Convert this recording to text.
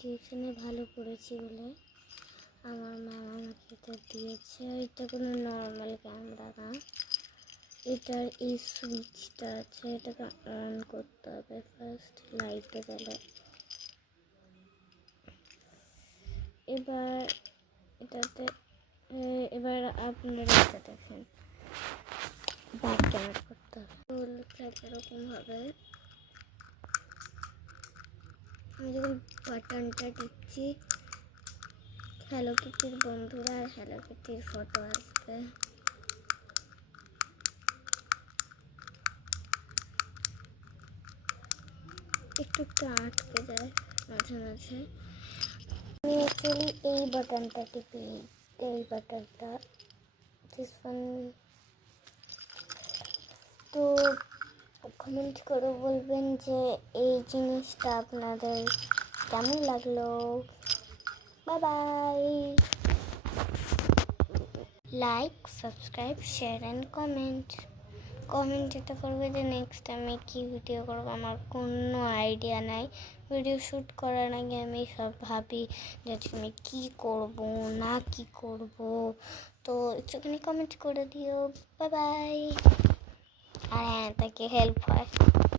টিউশনে ভালো পড়েছি বলে আমার মা আমাকে এটা দিয়েছে। এটা কোনো নর্মাল ক্যামেরা না, এটার এই সুইচটা আছে, এটাকে অন করতে হবে ফার্স্ট, লাইটে গেলে। এবার এটাতে এবার আপনারা এটা দেখেন, ব্যাক ক্যামেরা করতে হবে। এরকমভাবে আমি যখন বাটনটা টিপছি হ্যালো কিটির বন্ধুরা আর হ্যালো কিটির ফটো আসবে। একটু আটকে যায় মাঝে মাঝে। আমি অ্যাকচুয়ালি এই বাটনটা টিপি, এই বাটনটা তো কমেন্ট করে বলবেন যে এই জিনিসটা আপনাদের কেমন লাগলো। Bye bye. Like, subscribe, share and comment যেটা করবে যে নেক্সট আমি কী ভিডিও করবো। আমার কোনো আইডিয়া নাই, ভিডিও শ্যুট করার আগে আমি সব ভাবি যে আমি কী করবো না কী করবো। তো একটুখানি কমেন্ট করে দিও। Bye bye. আর হ্যাঁ, তাকে হেল্প হয়।